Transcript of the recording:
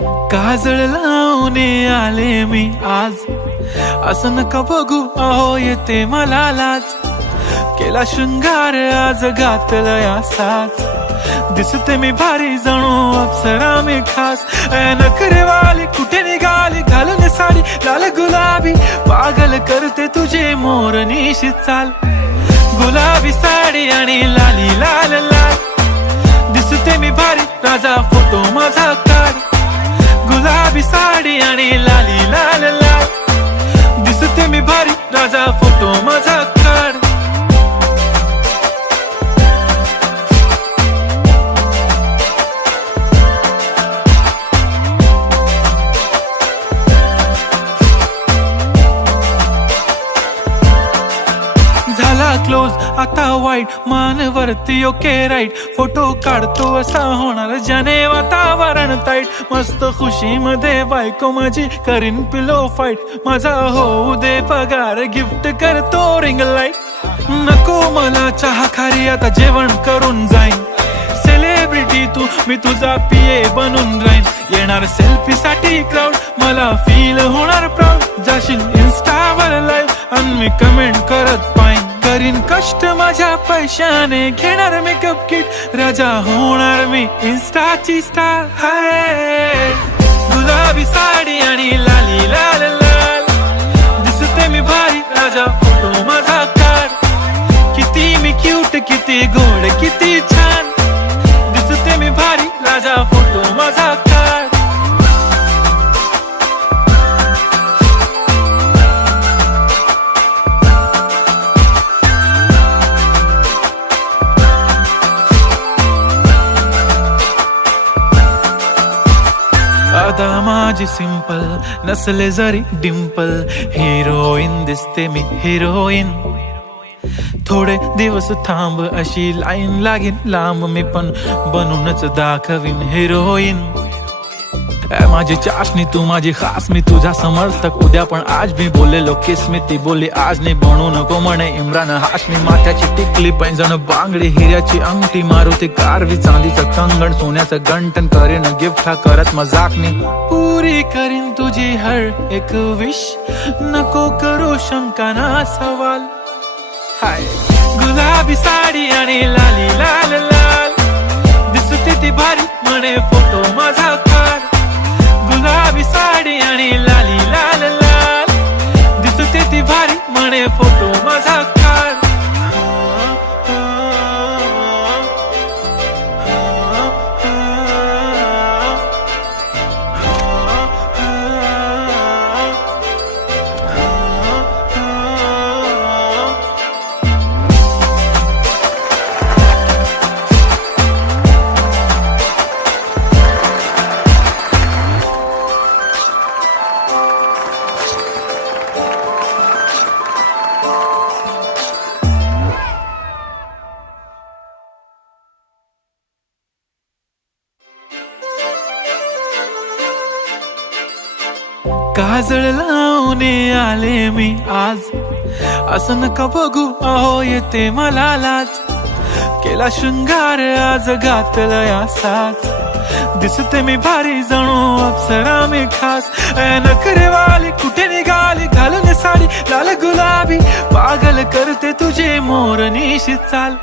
काजळ लावून आले मी आज, असं नका बघू अहो येते मला लाज. केला शृंगार आज घातला साज, दिसते मी भारी जणू अप्सरा मी खास. नखरेवाली कुठे निघाली घालून साडी लाल गुलाबी, पागल करते तुझे मोरनीशी चाल. गुलाबी साडी आणि लाली लाल लाल, दिसते मी भारी राजा फोटो माझा काढ. गुलाबी साडी आणि लाली लाल लाल, दिसते मी भारी राजा फोटो माझा काढ. झाला क्लोज आता वाईट, मानवरती ओके राईट. फोटो काढतो असा होणार ज्याने वातावरण ताईट. मस्त खुशी मध्ये बायको माझी करीन पिलो फाईट. माझा होऊ दे पगार गिफ्ट करतो रिंग लाईट. नको मला चहा खारी आता जेवण करून जाईन. सेलिब्रिटी तू मी तुझा पिये बनून राहीन. येणार सेल्फी साठी क्राऊड मला फील होणार प्राऊड. जाशील इन्स्टावर लाईव्ह आणि मी कमेंट करत पाईन. करीन कष्ट माझ्या पैशाने घेणार मेकअप किट. राजा होणार मी इन्स्टाची स्टार. हाय गुलाबी साडी आणि लाली लाल लाल, दिसते मी भारी राजा फोटो माझा काढ. किती मी क्यूट किती गोड किती छान, दिसते मी भारी राजा फोटो माझा काढ. अदा माझी सिंपल नसले जरी डिंपल, हिरोईन दिसते मी हिरोईन. थोडे दिवस थांब अशी लाईन लागेल लांब, मी पण बनूनच दाखवीन हिरोईन. माझी चाशनी तू माझी खास, मी तुझा समर्थक उद्या पण आज. मी बोललेलो किस मी ती बोलली आज नाही. बनू नको म्हणे इम्रान हाशमी. माथ्याची टिकली पैंजण बांगडी हिऱ्याची अंगठी, मारुती कारवी चांदीचं कंगण सोन्याचं गंटन. करीन गिफ्ट हा करत मजाकनी. पुरी करीन तुझी हर एक विश, नको करू शंका ना सवाल. हाय गुलाबी साडी आणि लाली लाल लाल, दिसते ती भारी म्हणे फोटो माझा काढ. गुलाबी साडी आणि लाली लाल लाल, दिसते ती भारी म्हणे फोटो माझा काढ. काजळ लावून आले मी आज, असं नका बघू अहो येते मला लाज. केला शृंगार आज घातला साज, दिसते मी भारी जणू अप्सरा मी खास. नखरेवाली कुठे निघाली घालून साडी लाल गुलाबी, पागल करते तुझे मोरनीशी चाल.